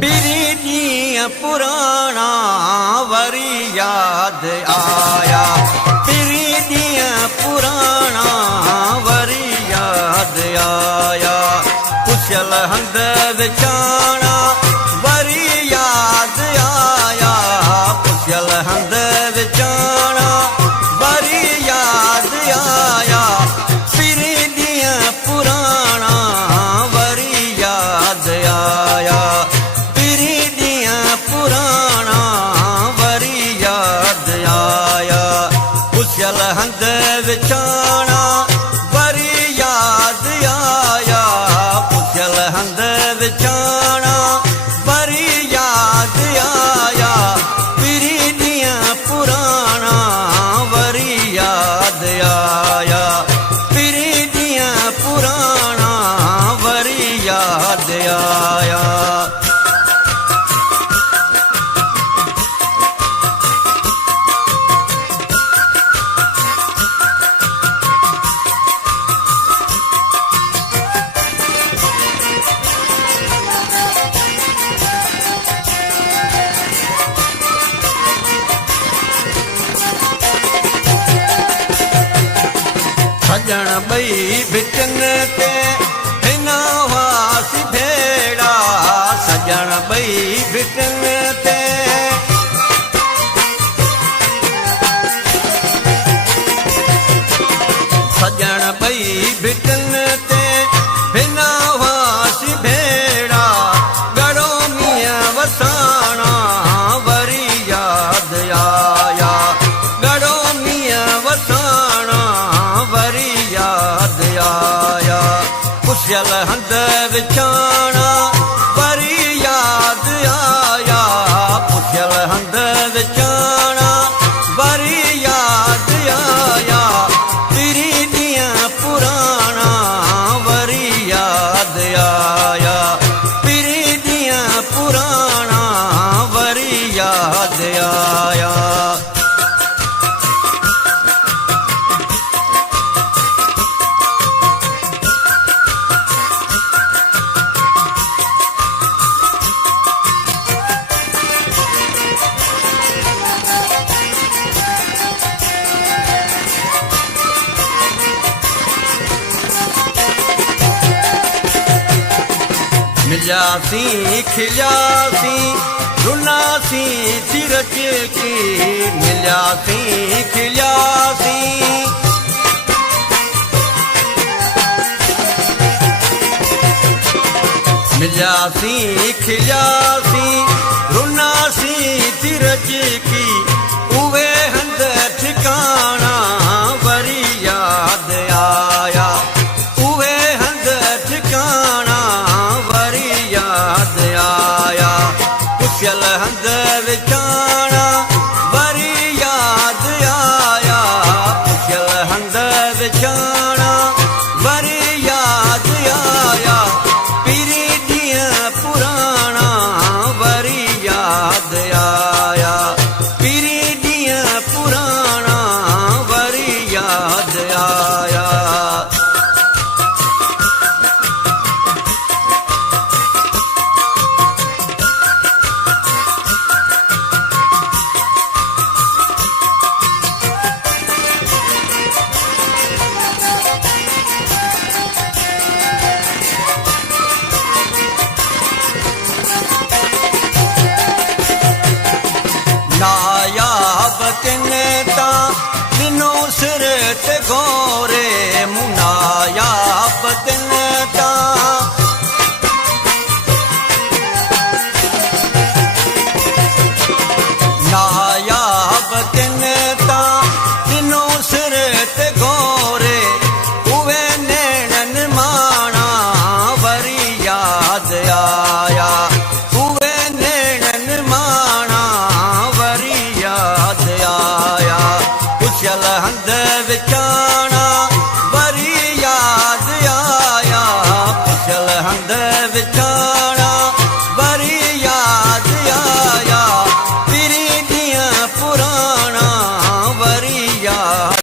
पीरी ॾींहं पुराणा वरी याद आया। पीरी ॾींहं पुराणा वरी याद आया। पुछल हंध विछाणा वरी याद आया। पुछल हंध विछाणा वरी याद आया। पीरी ॾींहं पुराणा वरी याद आया। पीरी ॾींहं पुराणा वरी याद आया। पुछल हंध विछाणा वरी याद आया। पुछल हंध विछाणा वरी याद आया। पीरी ॾींहं पुराणा वरी याद आया। पीरी ॾींहं पुराणा वरी याद आया। सजण ॿई भिटनि ते हिन वासी भेड़ा। सजण ॿई भिटनि ते सजण ॿई भिटनि ते हिन वासी भेड़ा। गड़ो मींहं वसाणा वरी याद आया। गड़ो मींहं वसाणा वरी याद आया। पुछल हंध विछाणा वरी याद आया। पुछल हंध विछाणा वरी याद आया। पीरी ॾींहं पुराणा वरी याद आया। पीरी ॾींहं पुराणा वरी याद आया। मिलियासीं खिलियासीं रुनासीं धीरज की। मिलियासीं खिलियासीं मिलियासीं खिलियासीं रुनासीं धीरज की।